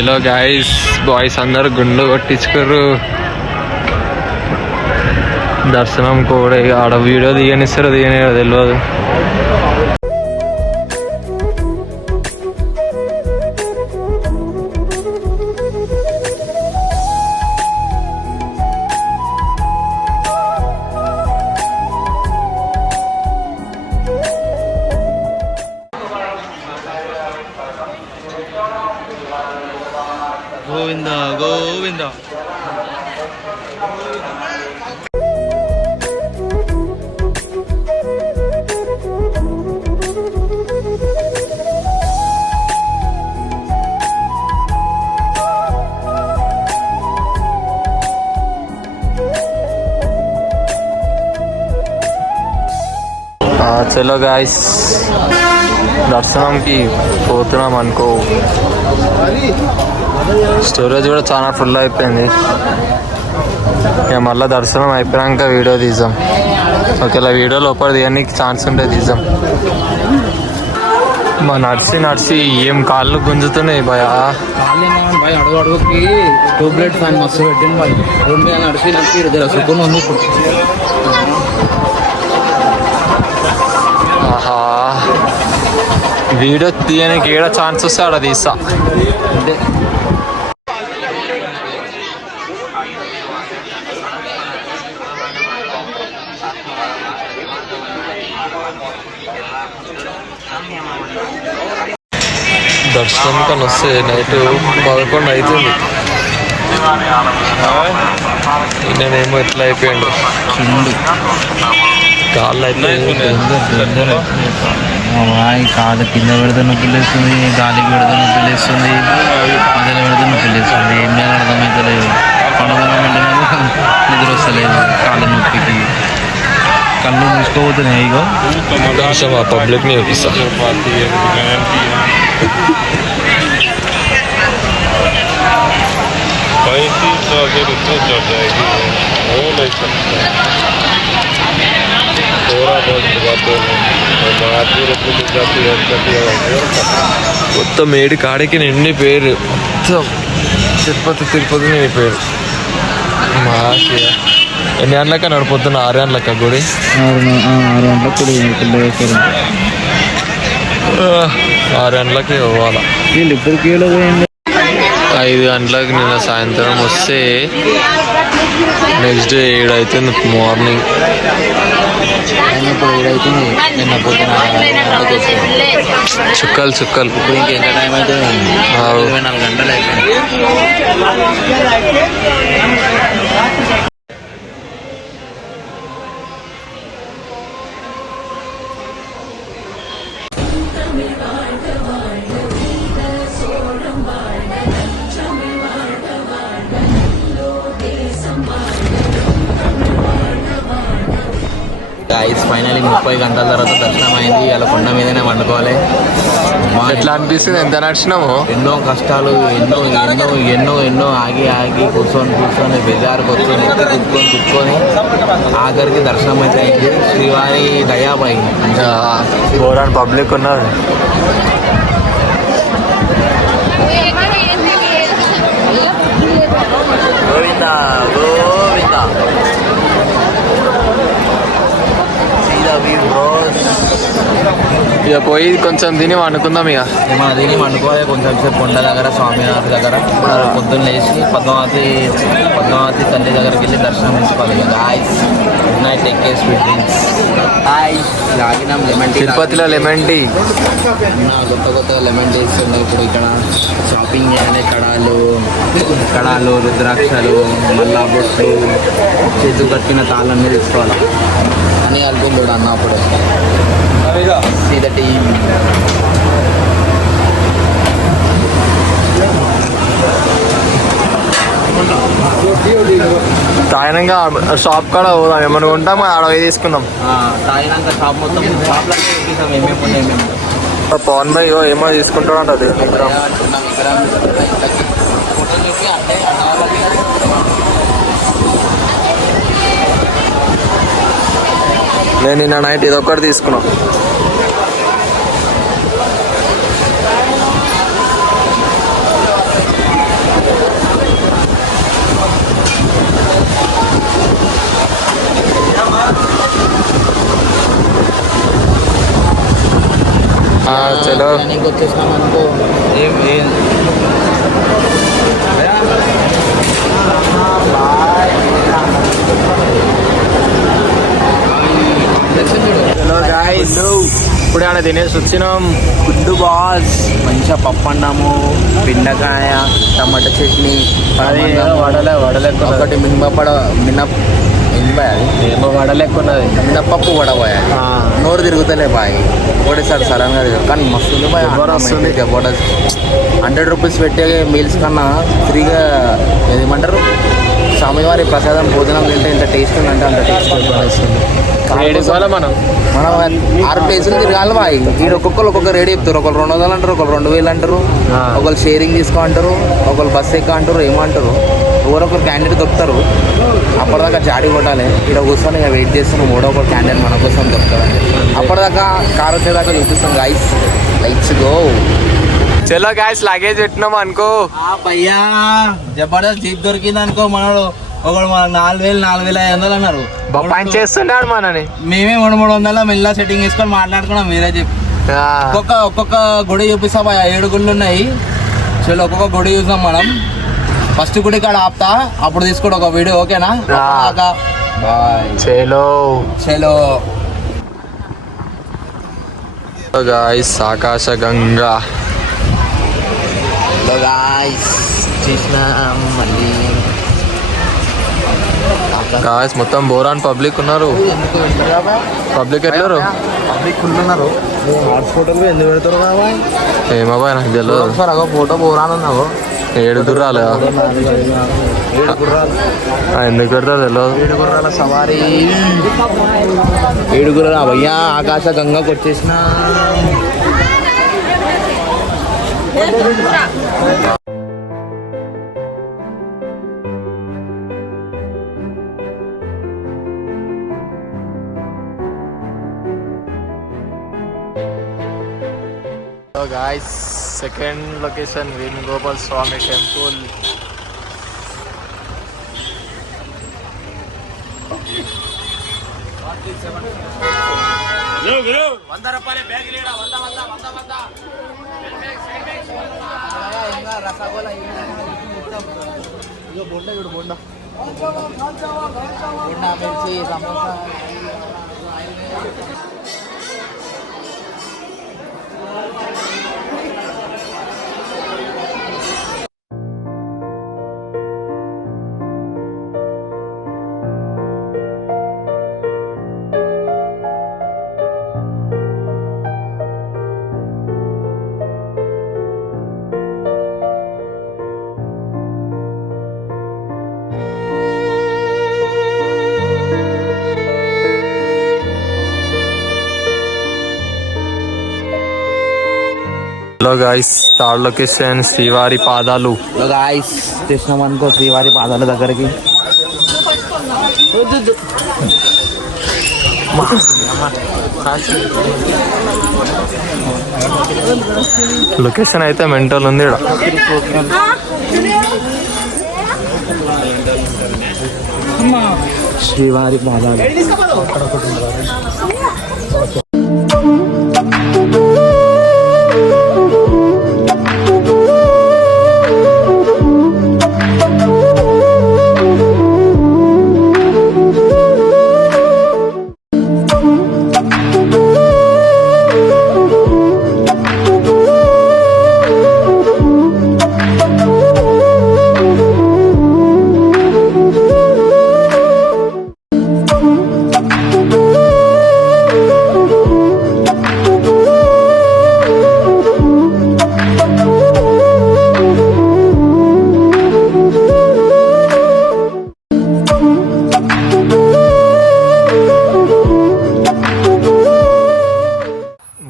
Hello guys, boys అందరు గుండు కొట్టించుకోరు. దర్శనం కూడా ఆడ వీడియో దిగనిస్తారు దిగని తెలియదు. గోవింద గోవింద. చలో గాయస్, దర్శనంకి పోతున్నాం అనుకో. స్టోరేజ్ కూడా చాలా ఫుల్ అయిపోయింది. ఇక మళ్ళీ దర్శనం అయిపోయాక వీడియో తీద్దాం. ఒకవేళ వీడియో లోపల తీయడానికి ఛాన్స్ ఉంటే తీద్దాం. మా నడిచి ఏం కాళ్ళు గుంజుతున్నాయి భయ. అడుగు అడుగుకి ట్యూబ్లైట్ ఫ్యాన్ మస్తు పెట్టింది బాయ్. రెండు నడిచి నడిచి సుఖం ఉంది. ఆహా, వీడియో తీయడానికి ఏడ ఛాన్స్ వస్తే ఆడ తీస్తా. అంటే దర్శనం కానీ వస్తే నైట్ 11 అవుతుంది. నేనేమో ఎట్లా అయిపోయాడు కాళ్ళు అయితే కాలు కింద పెడితే నొప్పి లేస్తుంది, గాలికి పెడితే నొప్పి లేస్తుంది, మధ్యలో పెడితే నొప్పి లేస్తుంది. ఏం చేయాలో అర్థమవుతలేదు. పండుగ నిద్ర వస్తలేదు, కాళ్ళ నొప్పికి కళ్ళు మూసుకోబోతున్నాయి. ఇగో కొంచెం ఆ పబ్లిక్ని చూపిస్తా. మొత్తం ఏడు కాడికి నిండి పేరు, మొత్తం తిరుపతి నీ పేరు. మాకి ఎన్ని గంటలక నడిపోతున్నా? 6 గంటలక గుడి. 6 గంటలకు 6 గంటలకి పోవాలా. 5 గంటలకు నిన్న సాయంత్రం వస్తే నెక్స్ట్ డే 7 అవుతుంది మార్నింగ్. చుక్కలు ఇప్పుడు ఇంకెంత టైం అయితే 24 గంటలు అయిపోయింది. ఫైనలీ 30 గంటల తర్వాత దర్శనం అయింది. అలా కొండ మీదనే వండుకోవాలి. ఎట్లా అనిపిస్తుంది? ఎంత నడిచినాము, ఎన్నో కష్టాలు, ఎన్నో ఆగి కూర్చొని బెజారు కూర్చొని ఆఖరికి దర్శనం అయితే అయింది. శ్రీవారి దయాబాయి గోరాన్ పబ్లిక్ ఉన్నారు. గోవిందా. ఇక పోయి కొంచెం తిని వండుకుందాం. ఇక తిని వండుకోవాలి. కొంచెం సేపు కొండ దగ్గర స్వామివారి దగ్గర పొద్దున్న లేచి పద్మావతి తల్లి దగ్గరికి వెళ్ళి దర్శనం తీసుకోవాలి. తాగినాం లెమన్ టీ. తిరుపతిలో లెమన్ టీ కొత్త లెమన్ టీస్ ఉన్నాయి. ఇప్పుడు ఇక్కడ షాపింగ్ చేయాలి. కడాలు, రుద్రాక్షలు, మళ్ళా బొట్లు, చేతు కట్టిన తాళ్ళన్నీ తీసుకోవాలి. అని అనుకుంటాడు అన్నప్పుడు. సీదటి తాగినాక షాప్ కాడ పోదాం. ఏమన్నా ఉంటాం ఆడ పోయి తీసుకుందాం. తాగినాక షాప్ మొత్తం షాప్లో చూపిస్తాం ఏమేమి ఉన్నాయి. పవన్ భాయ్ ఏమో తీసుకుంటాడు అది. నేను నిన్న నైట్ ఇదొక్కటి తీసుకున్నాను. చలో ట్రైనింగ్ వచ్చేసినాం అనుకో. ఏం ఏం హలో గాయ్స్, ఇప్పుడు ఆడ తినేసి వచ్చినాం. గుడ్డు బాస్ మంచిగా పప్పు అన్నాము, బెండకాయ, టమాటా చట్నీ, ఒకటి ఏమో వడలేకున్నది. మినపప్పు వడపోయాలి. నోరు తిరుగుతలే బాయ్, ఒకటేసారి సడన్గా తిరుగు. కానీ మస్తు ఉంది బాయ్, వస్తుంది. జబర్దస్త్. 100 రూపీస్ పెట్టే మీల్స్ కన్నా ఫ్రీగా ఏమంటారు స్వామివారి ప్రసాదం భోజనం తింటే ఇంత టేస్ట్ ఉందంటే అంత టేస్ట్ వస్తుంది. మనం 6 ప్లేసులు తిరగాలి బాయ్. మీరు ఒక్కొక్కరు రేట్ చెప్తారు. ఒకరు 200 అంటారు, ఒకరు 2000 అంటారు, ఒకరు షేరింగ్ తీసుకో అంటారు, ఒకరు బస్ ఎక్క అంటారు, ఏమంటారు. ఎవరొకరు క్యాండిడేట్ దొరుకుతారు. అప్పటిదాకా జాడి కొట్టాలి. ఇక్కడ కూర్చొని ఇక వెయిట్ చేస్తున్నాం, ఒకరు క్యాండిడేట్ మన కోసం దొరుకుతారు. అప్పటిదాకా కార్ వచ్చేదాకా చూపిస్తాం గైస్. Lights go. చలో గాయ్స్, లగేజ్ పెట్టినాం అనుకో. భయ్యా జబర్దస్త్ జీప్ దొరికింది అనుకో. మనడు ఒకడు 4,500 అన్నారు. పని చేస్తున్నాడు మనని. మేమే 300 మెల్ల సెట్టింగ్ చేసుకొని మాట్లాడుకున్నాం. మీరే చెప్పి ఒక్కొక్క గుడి చూపిస్తా భయ. 7 గుళ్ళు ఉన్నాయి. చలో ఒక్కొక్క గుడి చూసాం మనం. ఫస్ట్ గుడి కాడ ఆపుతా, అప్పుడు తీసుకోండి ఒక వీడియో. ఓకేనా? బాయ్. చలో చలో గాయ్స్, ఆకాశ గంగా. మళ్ళీ గాయ్స్ మొత్తం బోరాన్ పబ్లిక్ ఉన్నారు. పబ్లిక్ ఎట్లరు? పబ్లిక్ ఫుల్ ఉన్నారు. హాట్స్పాట్లు ఎందుకు పెడతారు బాబాయ్? ఏమో బాయ్, నాకు తెలియదు. సార్ అగో ఫోటో బోరాన్ ఉన్నావు. 7 గుర్రాలు. 7 గుర్రాలు ఎందుకు పెడతారు తెలియదు. 7 గుర్రాల సవారీ. 7 గుర్రాలు భయ్యా. ఆకాశ గంగకు వచ్చేసిన guys, second location Venugopal Swamy temple. Hello guys, third location శ్రీవారి పాదాలు. గాయస్ తెచ్చినాం అనుకో శ్రీవారి పాదాల దగ్గరికి. లొకేషన్ అయితే మెంటల్ ఉంది ఈడ. శ్రీవారి పాదాలు.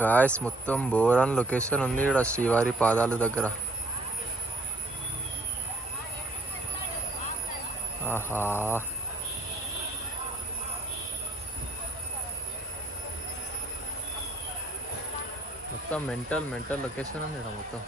గాయ్స్, మొత్తం బోరాన్ లొకేషన్ ఉంది ఇక్కడ శ్రీవారి పాదాలు దగ్గర. ఆహా, మొత్తం మెంటల్ లొకేషన్ ఉంది ఇక్కడ మొత్తం.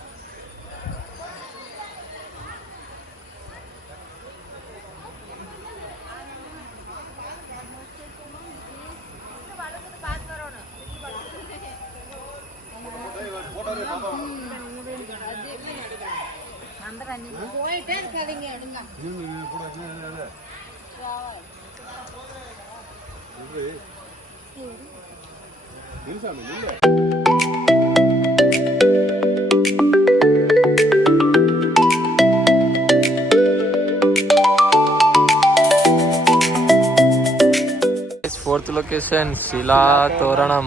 ఫోర్త్ లొకేషన్ శిలా తోరణం.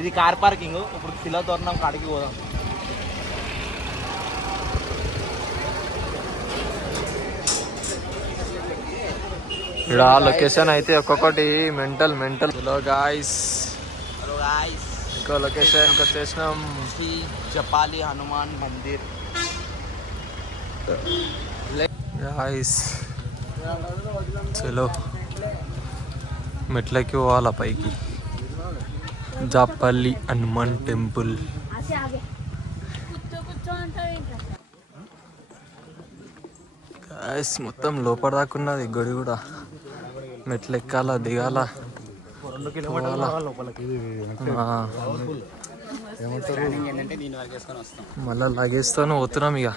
ఇది కార్ పార్కింగ్. ఇప్పుడు శిలా తోరణం కాడికి పోదాం. ఇక్కడ లొకేషన్ అయితే ఒక్కొక్కటి మెంటల్ మెంటల్. హలో గాయ్స్, ఇంకో లొకేషన్కి వచ్చేసినాం. శ్రీ జపాలి హనుమాన్ మందిర్. గాయ్స్ చలో మెట్లకి పోవాలా పైకి. జాపల్లి హనుమాన్ టెంపుల్. గాయ్స్ మొత్తం లోపల దాకా ఉన్నది గుడి కూడా. మెట్లు ఎక్కాల దిగాల. 2 కిలోమీటర్ల లోపలికి. మళ్ళా లాగేస్తాను పోతున్నాం ఇక.